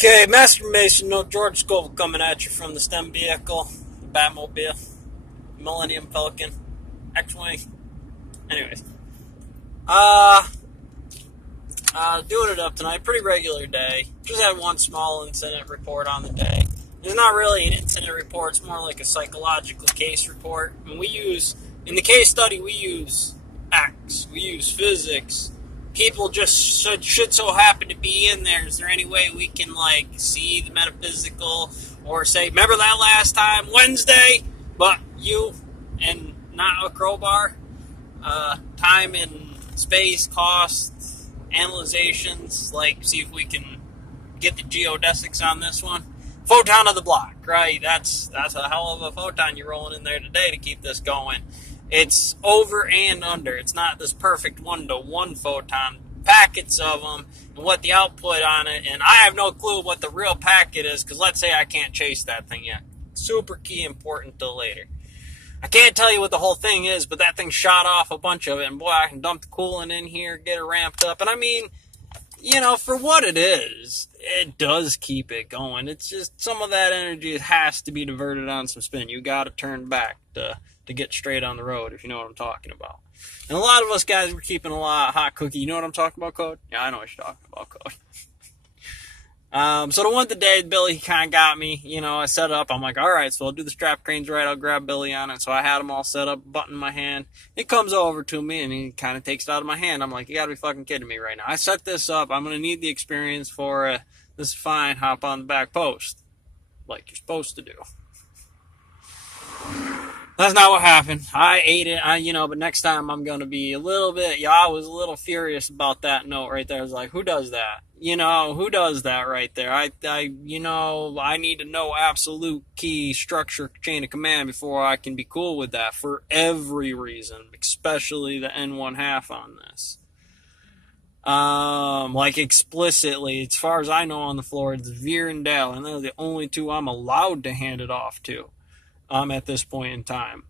Okay, Master Mason, no George Scoville coming at you from the STEM vehicle, the Batmobile, Millennium Falcon, X-Wing. Anyways, doing it up tonight, pretty regular day. Just had one small incident report on the day. It's not really an incident report, it's more like a psychological case report. And in the case study, we use X, we use physics. People just should so happen to be in there. Is there any way we can, see the metaphysical or say, remember that last time, Wednesday, but you and not a crowbar? Time and space, cost, analyzations, see if we can get the geodesics on this one. Photon of the block, right? That's a hell of a photon you're rolling in there today to keep this going. It's over and under. It's not this perfect one-to-one photon. Packets of them and what the output on it. And I have no clue what the real packet is because let's say I can't chase that thing yet. Super key important till later. I can't tell you what the whole thing is, but that thing shot off a bunch of it. And boy, I can dump the coolant in here, get it ramped up. And I mean, for what it is, it does keep it going. It's just some of that energy has to be diverted on some spin. You got to turn back to get straight on the road, if you know what I'm talking about. And a lot of us guys were keeping a lot of hot cookie. You know what I'm talking about, Code? Yeah, I know what you're talking about, Code. So the one today, Billy, he kind of got me. I set up. I'm like, all right, so I'll do the strap cranes right. I'll grab Billy on it. So I had him all set up, button in my hand. He comes over to me, and he kind of takes it out of my hand. I'm like, you got to be fucking kidding me right now. I set this up. I'm going to need the experience for it. This is fine. Hop on the back post like you're supposed to do. That's not what happened. I ate it, but next time I'm going to be a little bit, I was a little furious about that note right there. I was like, who does that? Who does that right there? I need to know absolute key structure chain of command before I can be cool with that for every reason, especially the N1 half on this. Explicitly, as far as I know on the floor, it's Veer and Dell, and they're the only two I'm allowed to hand it off to. At this point in time.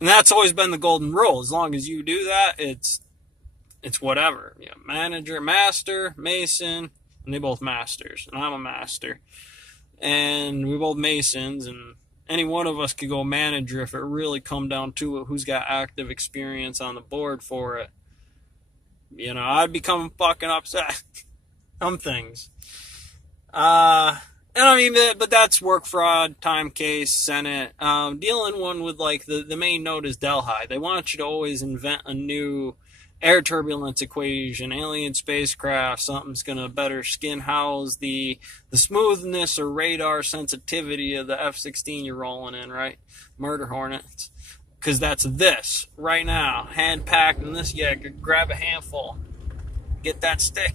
And that's always been the golden rule. As long as you do that, it's whatever. Manager, master, Mason, and they both masters. And I'm a master. And we both Masons, and any one of us could go manager if it really come down to it, who's got active experience on the board for it. I'd become fucking upset. Some things. But that's work fraud, time case, Senate. Dealing one with, the main note is Delhi. They want you to always invent a new air turbulence equation, alien spacecraft, something's going to better skin house the smoothness or radar sensitivity of the F-16 you're rolling in, right? Murder Hornets. Because that's this, right now. Hand-packed in this, grab a handful. Get that stick.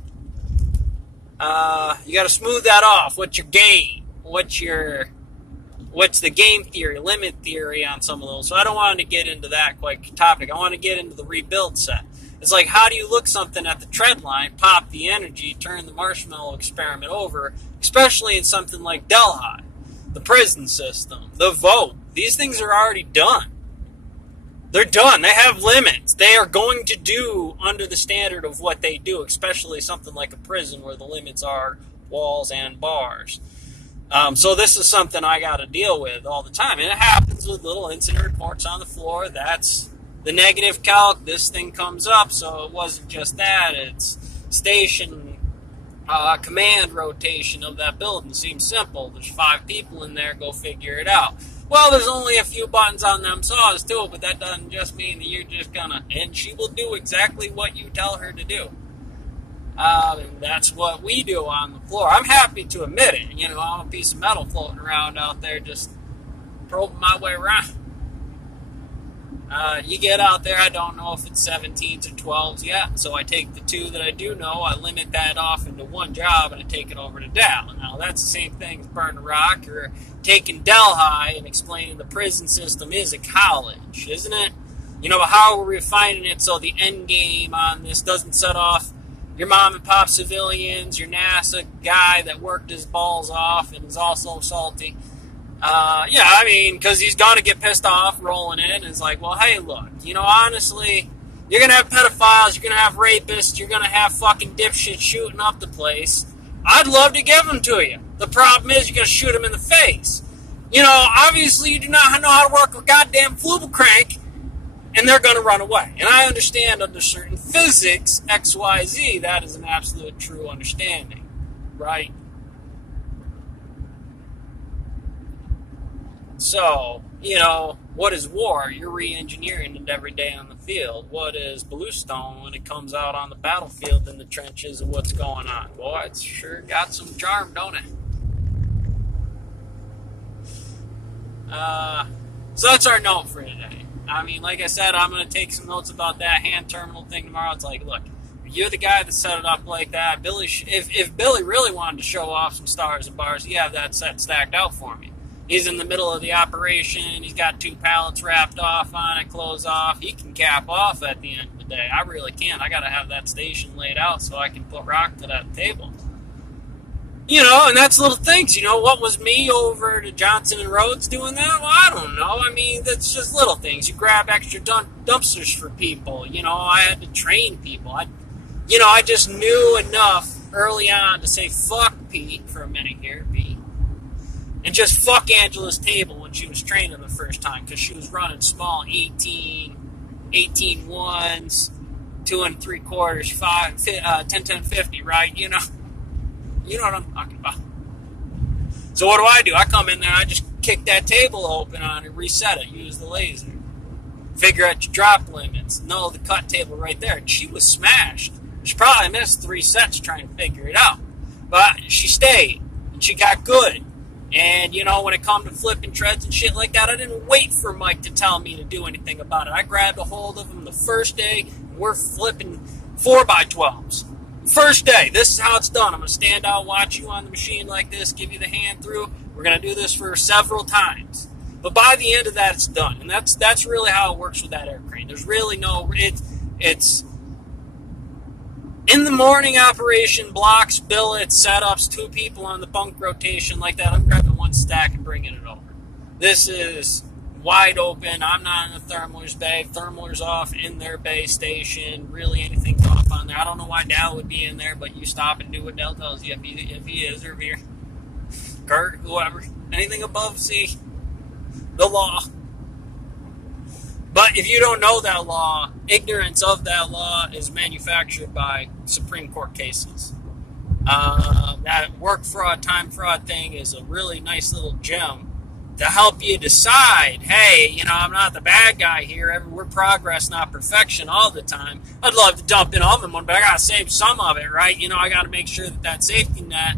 You got to smooth that off. What's your game? What's the game theory, limit theory on some of those? So I don't want to get into that topic. I want to get into the rebuild set. It's like, how do you look something at the tread line, pop the energy, turn the marshmallow experiment over, especially in something like Delhi, the prison system, the vote. These things are already done. They're done. They have limits. They are going to do under the standard of what they do, especially something like a prison where the limits are walls and bars. So this is something I got to deal with all the time. And it happens with little incident reports on the floor. That's the negative calc. This thing comes up. So it wasn't just that. It's station command rotation of that building. Seems simple. There's 5 people in there. Go figure it out. Well, there's only a few buttons on them saws, too, but that doesn't just mean that you're just and she will do exactly what you tell her to do. And that's what we do on the floor. I'm happy to admit it. I'm a piece of metal floating around out there just probing my way around. You get out there, I don't know if it's 17s or 12s yet, so I take the 2 that I do know, I limit that off into one job, and I take it over to Dell. Now, that's the same thing as Burn the Rock, or taking Delhi and explaining the prison system is a college, isn't it? But how are we refining it so the end game on this doesn't set off your mom and pop civilians, your NASA guy that worked his balls off and is also salty? Because he's going to get pissed off rolling in. And it's like, well, hey, look, honestly, you're going to have pedophiles, you're going to have rapists, you're going to have fucking dipshits shooting up the place. I'd love to give them to you. The problem is you're going to shoot them in the face. You know, obviously you do not know how to work a goddamn flubel crank, and they're going to run away. And I understand under certain physics, XYZ, that is an absolute true understanding, right? So, you know, what is war? You're re-engineering it every day on the field. What is Bluestone when it comes out on the battlefield in the trenches of what's going on? Boy, it's sure got some charm, don't it? So that's our note for today. I mean, like I said, I'm going to take some notes about that hand terminal thing tomorrow. It's like, look, you're the guy that set it up like that. Billy, if Billy really wanted to show off some stars and bars, you have that set stacked out for me. He's in the middle of the operation. He's got 2 pallets wrapped off on it, close off. He can cap off at the end of the day. I really can. I got to have that station laid out so I can put rock to that table. You know, and that's little things. You know, what was me over to Johnson and Rhodes doing that? Well, I don't know. I mean, that's just little things. You grab extra dumpsters for people. You know, I had to train people. I just knew enough early on to say, fuck Pete for a minute here, Pete. And just fuck Angela's table when she was training the first time, because she was running small 18 ones, 2 3/4, 5, 10, 50, right? You know what I'm talking about. So what do? I come in there, I just kick that table open on it, reset it, use the laser. Figure out your drop limits, know the cut table right there. And she was smashed. She probably missed 3 sets trying to figure it out. But she stayed, and she got good. And, you know, when it come to flipping treads and shit like that, I didn't wait for Mike to tell me to do anything about it. I grabbed a hold of him the first day, and we're flipping 4x12s. First day, this is how it's done. I'm going to stand out, watch you on the machine like this, give you the hand through. We're going to do this for several times. But by the end of that, it's done. And that's really how it works with that air crane. There's really no... It's in the morning operation, blocks, billets, setups, 2 people on the bunk rotation like that. I'm grabbing 1 stack and bringing it over. This is wide open. I'm not in the thermaler's bay. Thermaler's off in their bay station. Really anything's off on there. I don't know why Dal would be in there, but you stop and do what Dal tells you if he is, or if you're Kurt, whoever. Anything above C, the law. But if you don't know that law, ignorance of that law is manufactured by Supreme Court cases. That work fraud, time fraud thing is a really nice little gem to help you decide, hey, you know, I'm not the bad guy here. We're progress, not perfection all the time. I'd love to dump in all of them, but I got to save some of it, right? You know, I got to make sure that safety net,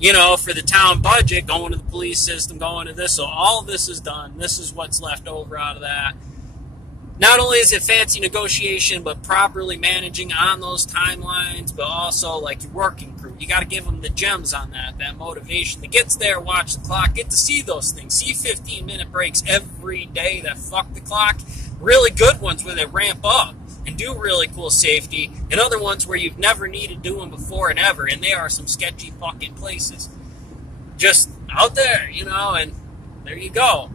you know, for the town budget, going to the police system, going to this. So all this is done. This is what's left over out of that. Not only is it fancy negotiation, but properly managing on those timelines, but also like your working crew. You got to give them the gems on that motivation that gets there, watch the clock, get to see those things. See 15-minute breaks every day that fuck the clock. Really good ones where they ramp up and do really cool safety, and other ones where you've never needed doing before and ever, and they are some sketchy fucking places. Just out there, you know, and there you go.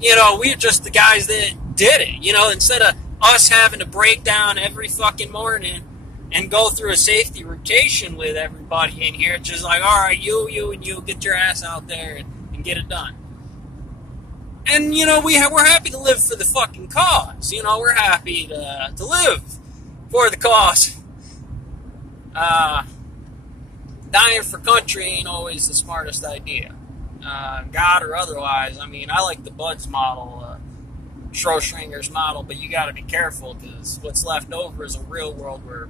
You know, we're just the guys that did it, you know, instead of us having to break down every fucking morning and go through a safety rotation with everybody in here. It's just like, all right, you, and you, get your ass out there and get it done. And, you know, we're happy to live for the fucking cause. You know, we're happy to live for the cause. Dying for country ain't always the smartest idea. God or otherwise. I mean, I like the Bud's model, Schrodinger's model, but you got to be careful because what's left over is a real world where